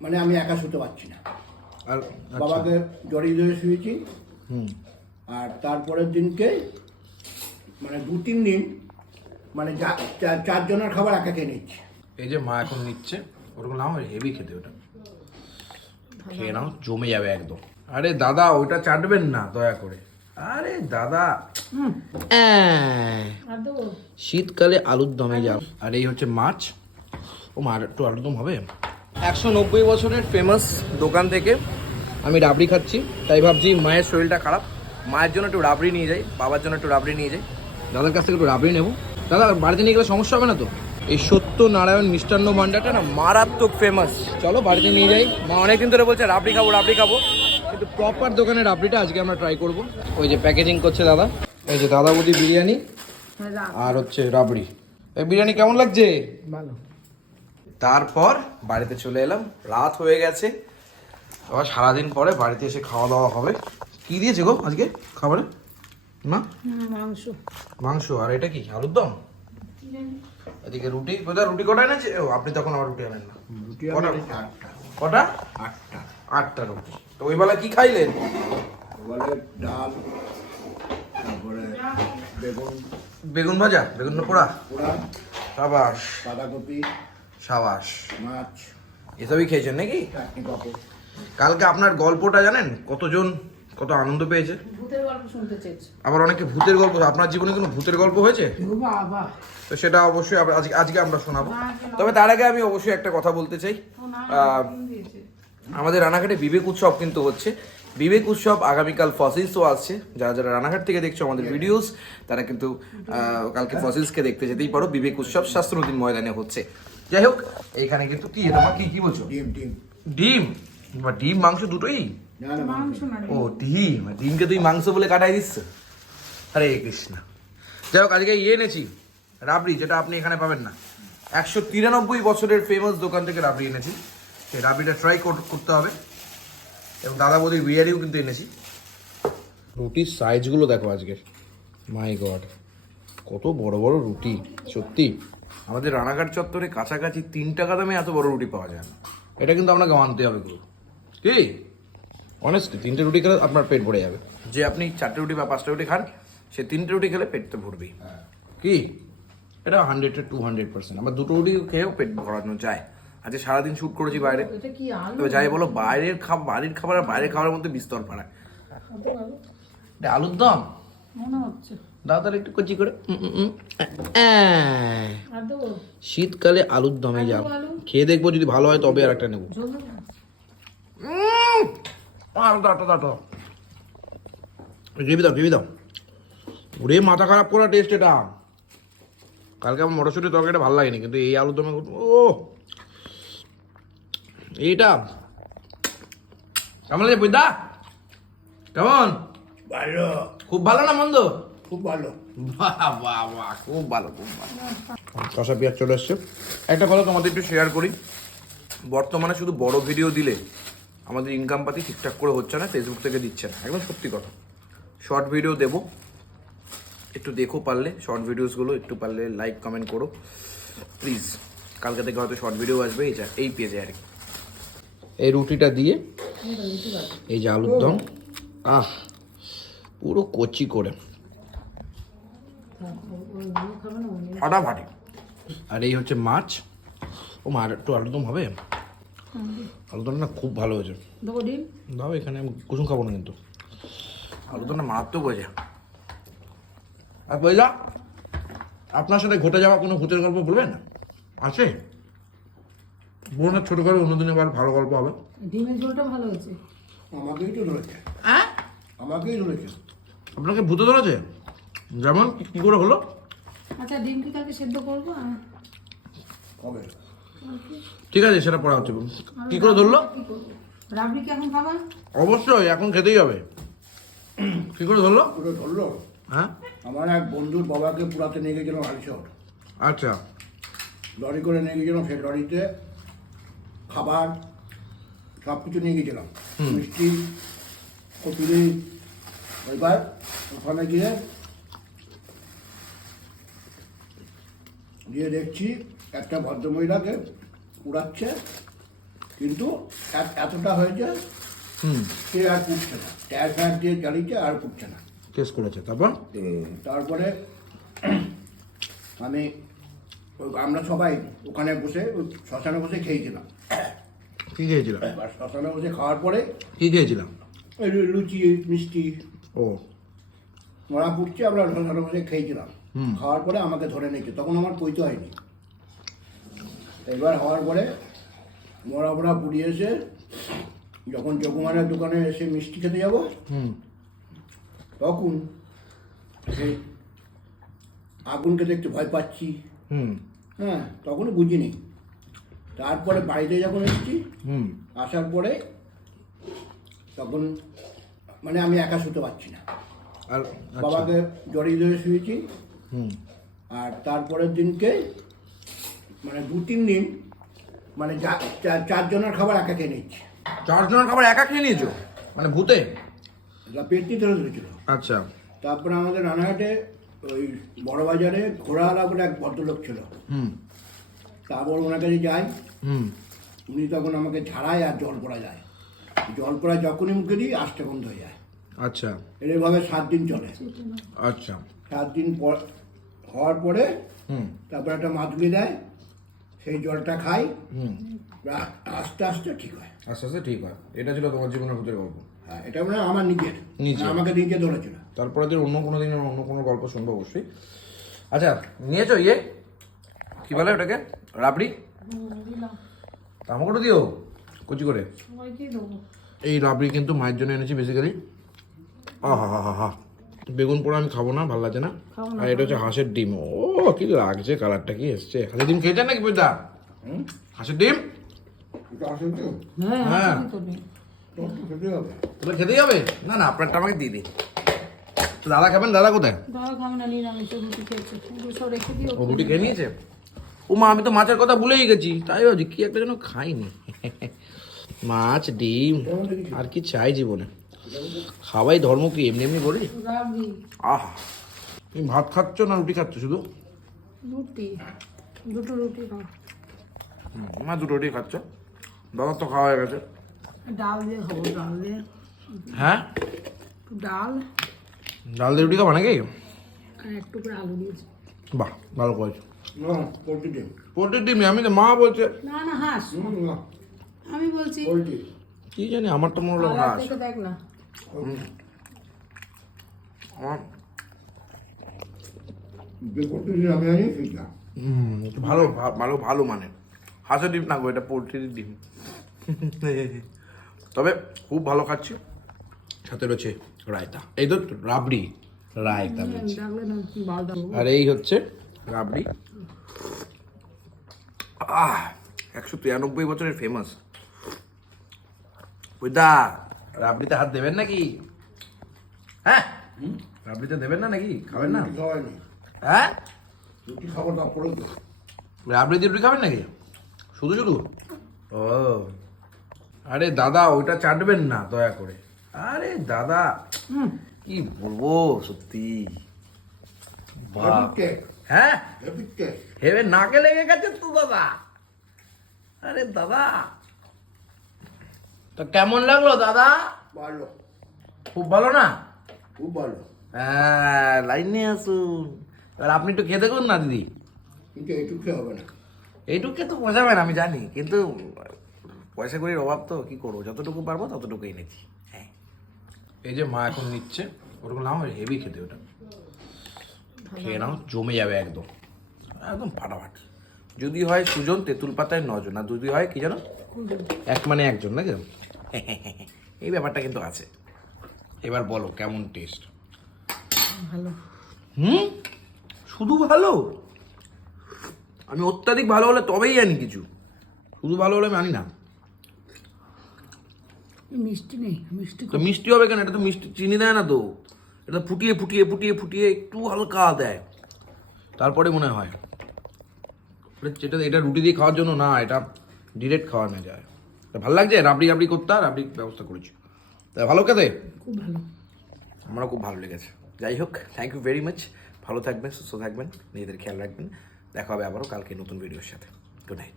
মানে আমি একা শুতে পারছি না। আর আচ্ছা। বাবাকে জড়িয়ে ধরে শুয়েছি। হুম। আর তারপরের দিনকে মানে দু তিন দিন মানে চারজনের খাবার একাকে নিচ্ছি। এই যে মা এখন নিচ্ছে ওরকম নাম হেভি খেতে ওটা। খেয়ে নাও জমে যাবে একদম। আরে দাদা ওইটা চাটবেন না দয়া করে। আরে দাদা। শীতকালে আলুর দমে যাও আর এই হচ্ছে মাছ। ও মার একটু আলুর দম হবে? একশো নব্বই বছরের ফেমাস দোকান থেকে আমি রাবড়ি খাচ্ছি। তাই ভাবছি মায়ের শরীরটা খারাপ। মায়ের জন্য একটু রাবড়ি নিয়ে যাই বাবার জন্য একটু রাবড়ি নিয়ে যাই। দাদার কাছ থেকে একটু রাবড়ি নেব। দাদা বাড়িতে নিয়ে গেলে সমস্যা হবে না তো? এই সত্য নারায়ণ মিষ্টান্ন ভান্ডারটা না মারাত্মক ফেমাস চলো বাড়িতে নিয়ে যাই। মা অনেকদিন ধরে বলছে রাবড়ি খাব রাবড়ি খাব। কিন্তু প্রপার দোকানের রাবড়িটা আজকে আমরা ট্রাই করব। ওই যে প্যাকেজিং করছে দাদা। এই যে দাদা বৌদি বিরিয়ানি আর হচ্ছে রাবড়ি। এই বিরিয়ানি কেমন লাগছে? ভালো। তারপর বাড়িতে চলে এলাম। রাত হয়ে গেছে। আবার সারাদিন পরে বাড়িতে এসে খাওয়া দাওয়া হবে। কি দিয়েছে গো আজকে খাবারে? না মাংস। মাংস। আর এটা কি? আলুর দম? এদিকে রুটি? কোথায়? রুটি কটা এনেছে? ও আপনি তখন আবার রুটি আনেন না। রুটি কটা? কটা? আটটা। আটটা রুটি। তো ওই বেলা কি খাইলেন? ডাল তারপরে বেগুন। বেগুন ভাজা? বেগুন পোড়া? পোড়া। সাবাস। বাঁধাকপি। সাবাস। মাছ। এসবই খেয়েছেন নাকি? কালকে আপনার গল্পটা জানেন? কতজন কত আনন্দ পেয়েছে? ভূতের গল্প শুনতে চেয়েছে। আবার অনেকে ভূতের গল্প আপনার জীবনে কোনো ভূতের গল্প হয়েছে? তো সেটা অবশ্যই আজকে আমরা শোনাবো। তবে তার আগে আমি অবশ্যই একটা কথা বলতে চাই। আমাদের রানাঘাটে বিবেক উৎসব কিন্তু হচ্ছে। বিবেক উৎসব আগামীকাল ফসিলসও আসছে। যারা যারা রানাঘাট থেকে দেখছ আমাদের ভিডিওস তারা কিন্তু কালকে ফসিলসকে দেখতে যেতেই পারো। বিবেক উৎসব শাস্ত্রনদীন ময়দানে হচ্ছে। যাই হোক এখানে কিন্তু কি এটা কি কি বলছো? ডিম ডিম। ডিম? বা ডিম মাংস দুটোই? না না মাংস ও ডিম। ডিমকে তুই মাংস বলে কাটাই দিচ্ছ? হরে কৃষ্ণ। যাই হোক আজকে ইয়ে এনেছি রাবড়ি যেটা আপনি এখানে পাবেন না। একশো তিরানব্বই বছরের ফেমাস দোকান থেকে রাবড়ি এনেছি। সেই রাবড়িটা ট্রাই করতে হবে। এবং দাদা বৌদির বিরিয়ানিও কিন্তু এনেছি। রুটির সাইজগুলো দেখো আজকে। মাই গড কত বড় বড় রুটি সত্যি। আমাদের রানাঘাট চত্বরে কাছাকাছি তিন টাকা দামে এত বড় রুটি পাওয়া যায় না। এটা কিন্তু আপনাকে মানতে হবে গুরু। কি? অনেস্টলি তিনটে রুটি খেলে আপনার পেট ভরে যাবে। যে আপনি চারটে রুটি বা পাঁচটা রুটি খান সে তিনটে রুটি খেলে পেট তো ভরবেই। কি? এটা হান্ড্রেড টু হান্ড্রেড পার্সেন্ট আমার দুটো রুটি খেয়েও পেট ভরানো যায়। আজকে সারাদিন শ্যুট করেছি বাইরে। তবে যাই বলো বাইরের খাবার বাড়ির খাবার আর বাইরের খাবারের মধ্যে বিস্তর পাড়ায়। এটা আলুর দম? মনে হচ্ছে। দাও তাহলে একটু কচি করে। উম। শীতকালে আলুর দমে যাব খেয়ে দেখব যদি ভালো হয় তবে আর একটা নেব। গ্রেভি দাও গ্রেভি দাও। ওরে মাথা খারাপ করা টেস্ট এটা। কালকে আমার মটরশুটির তরকারিটা ভালো লাগেনি কিন্তু এই আলু দমে ও! এইটা। কেমন লাগে বৈদা কেমন? ভালো। খুব ভালো না মন্দ? খুব ভালো। বাহ বাহ বাহ খুব ভালো খুব ভালো। পেঁয়াজ চলে এসছে। একটা কথা তোমাদের একটু শেয়ার করি। বর্তমানে শুধু বড় ভিডিও দিলে আমাদের ইনকাম পাতি ঠিকঠাক করে হচ্ছে না ফেসবুক থেকে দিচ্ছে না। একদম সত্যি কথা। শর্ট ভিডিও দেব। একটু দেখো পারলে শর্ট ভিডিওসগুলো একটু পারলে লাইক কমেন্ট করো। প্লিজ কালকে থেকে হয়তো শর্ট ভিডিও আসবে এই যা- এই পেজে আর কি। এই রুটিটা দিয়ে এই যে আলুর দম। আহ পুরো কচি করে। ফাটাফাটি। আর এই হচ্ছে মাছ। ও মা একটু আলুদম হবে? আলুদম না খুব ভালো হয়েছে। দাও এখানে আমি কুসুম খাব না কিন্তু। আলুদমটা মারাত্মক হয়েছে। আর বইলা আপনার সাথে ঘটে যাওয়া কোনো ভূতের গল্প বলবেন? আছে? বোনের ছোট করে অন্যদিন আবার ভালো গল্প হবে। ডিমের ঝোলটা ভালো হয়েছে। আমাকেই তো ধরেছে। হ্যাঁ আমাকেই ধরেছে। আপনাকে ভূতে ধরেছে? যেমন কি করে হলো? আচ্ছা ডিম কি কালকে সেদ্ধ করব কবে? ঠিক আছে সেটা পড়া হচ্ছে কি করে ধরলো? রাবড়ি কি এখন খাবা অবশ্যই এখন খেতেই হবে। কি করে ধরলো? পুরো ধরলো? হ্যাঁ? আমার এক বন্ধুর বাবাকে পুরাতে নিয়ে গেছিলাম হালিশহর। আচ্ছা। লরি করে নিয়ে গেছিলাম সেই লরিতে খাবার সব কিছু নিয়ে গেছিলাম। মিষ্টি কচুরি এবার ওখানে গিয়ে গিয়ে দেখছি একটা ভদ্রমহিলাকে উড়াচ্ছে কিন্তু এত- এতটা হয়েছে সে আর পুড়ছে না। ট্যার ফ্যার দিয়ে জ্বালিয়েছে আর পুড়ছে না। টেস্ট করেছে। তারপর? তারপরে আমি আমরা সবাই ওখানে বসে শ্মশানে বসে খেয়েছিলাম। কি খেয়েছিলাম? এবার শ্মশানে বসে খাওয়ার পরে কি খেয়েছিলাম? লুচি মিষ্টি ও। মরা পুড়ছে আমরা শ্মশানে বসে খেয়েছিলাম। খাওয়ার পরে আমাকে ধরে নিয়েছে তখন আমার পৈতে হয়নি। এবার হওয়ার পরে মরা মরা পুড়িয়ে এসে যখন চকুমারের দোকানে এসে মিষ্টি খেতে যাব হুম। তখন সেই আগুনকে দেখতে ভয় পাচ্ছি। হুম। হ্যাঁ তখন বুঝিনি। তারপরে বাড়িতে যখন এসেছি হুম। আসার পরে তখন মানে আমি একা শুতে পারছি না। আর আচ্ছা। বাবাকে জড়িয়ে ধরে শুয়েছি। আর তারপরের দিনকে মানে দু তিন দিন মানে চারজনের খাবার একা খেয়ে নিচ্ছি চারজনের খাবার একা খেয়ে নিয়েছো? মানে ভূতে? পেটটি ধরে ধরেছিল। আচ্ছা। তারপরে আমাদের রানাঘাটে ওই বড় বাজারে ঘোড়াওয়ালা বলে এক ভদ্রলোক ছিল। হুম। তারপর ওনার কাছে যাই। হুম। উনি তখন আমাকে ঝাড়ায় আর জল পড়া যায়। জল পড়া যখনই মুখে দিই আষ্টে বন্ধ হয়ে যায়। আচ্ছা। এরভাবে সাত দিন চলে। আচ্ছা। সাত দিন পর হওয়ার পরে হুম। তারপরে একটা মাদুলি দেয় সেই জলটা খাই হুম। আস্তে আস্তে ঠিক হয়। আস্তে আস্তে ঠিক হয়। এটা ছিল তোমার জীবনের ভূতের গল্প। হ্যাঁ এটা মানে আমার নিজের। নিজের। মানে আমাকে নিজে ধরেছিল। তারপরে দিন অন্য কোনো দিন অন্য কোনো গল্প শুনব অবশ্যই। আচ্ছা নিয়েছো ইয়ে? কি বলে ওটাকে? রাবড়ি? আমাকে দিও কুচি করে। এই রাবড়ি কিন্তু মায়ের জন্য এনেছি বেসিক্যালি আহা হা হা হা। বেগুন পোড়া আমি খাব না ভালো লাগছে না। আর এটা হচ্ছে হাঁসের ডিম। ও কি লাগছে কালারটা কি এসছে? হাঁসের ডিম খেয়েছেন নাকি বুঝদা হাঁসের ডিম? এটা আসলে তো হ্যাঁ খেতে তোমরা খেতেই হবে। না না আপনারটা আমাকে দিয়ে দিন দাদা খাবেন? দাদা কোথায়? ও রুটি খেয়ে নিয়েছে? ও মা আমি তো মাছের কথা ভুলেই গেছি। তাই ভাবছি কি একটা যেন খাইনি। মাছ ডিম আর কি চাই জীবনে? খাওয়াই ধর্ম কি? এমনি এমনি বলি? আহা! তুমি ভাত খাচ্ছ না রুটি খাচ্ছ শুধু? রুটি। দুটো রুটি খাও। মা দুটো রুটি খাচ্ছ? দাদা তো খাওয়া হয়ে গেছে। ডাল দিয়ে খাব ডাল দিয়ে। হ্যাঁ? ডাল। ডাল দিয়ে রুটি খাব নাকি? একটু করে আলু দিয়েছি। বাহ ভালো করেছ। পোলট্রি ডিম। আমি তো মা বলছে। না না হাঁস। আমি বলছি পোলট্রি। কি জানি আমার তো মনে হলো হাঁস। দেখ না। আমার আমি ভালো ভালো ভালো মানে। হাঁসের ডিম না গো এটা পোলট্রির ডিম। তবে খুব ভালো খাচ্ছি। সাথে রয়েছে রায়তা। এই তো রাবড়ি। রায়তা আর এই হচ্ছে রাবড়ি। আহ একশো তিরানব্বই বছরের ফেমাস বুঝদা রাবড়িতে হাত দেবেন নাকি? হ্যাঁ? রাবড়িতে দেবেন না নাকি? খাবেন না? হ্যাঁ? রুটি খাব তারপরে তো রাবড়ি দিয়ে রুটি খাবেন নাকি? শুধু শুধু? ও। আরে দাদা ওইটা চাটবেন না দয়া করে। আরে দাদা কি বলব সত্যি? কেক হ্যাঁ? হেবে নাকে লেগে গেছে তো দাদা। আরে দাদা তো কেমন লাগল দাদা? ভালো। খুব ভালো না? খুব ভালো। হ্যাঁ লাইন নিয়ে আসুন। এবার আপনি একটু খেয়ে দেখুন না দিদি? কিন্তু এইটুকু হবে না। এইটুকু তো পোষাবেন আমি জানি। কিন্তু পয়সা করির অভাব তো কি করব? যতটুকু পারব ততটুকু এনেছি। হ্যাঁ। এই যে মা এখন নিচ্ছে ওরকম নাও হেভি খেতে ওটা। খেয়ে নাও জমে যাবে একদম। একদম ফাটাফাটি। যদি হয় সুজন তেঁতুল পাতায় নজন আর যদি হয় কি জানো? এক মানে একজন নাকি? এই ব্যাপারটা কিন্তু আছে। এবার বলো কেমন টেস্ট ভালো। হুম? শুধু ভালো? আমি অত্যাধিক ভালো হলে তবেই আনি কিছু। শুধু ভালো হলে আমি আনি না। মিষ্টি নেই মিষ্টি তো মিষ্টি হবে কেন? এটা তো মিষ্টি চিনি দেয় না তো। এটা ফুটিয়ে ফুটিয়ে ফুটিয়ে ফুটিয়ে একটু হালকা দেয়। তারপরে মনে হয়। এটা যেটা এটা রুটি দিয়ে খাওয়ার জন্য না এটা ডিরেক্ট খাওয়ানো যায়। ভালো লাগছে? রাবড়ি রাবড়ি করতে আর রাবড়ি ব্যবস্থা করেছি। তা ভালো খেতে? খুব ভালো। আমারও খুব ভালো লেগেছে। যাই হোক থ্যাংক ইউ ভেরি মাচ ভালো থাকবেন সুস্থ থাকবেন নিজেদের খেয়াল রাখবেন। দেখা হবে আবারও কালকে নতুন ভিডিওর সাথে। Good night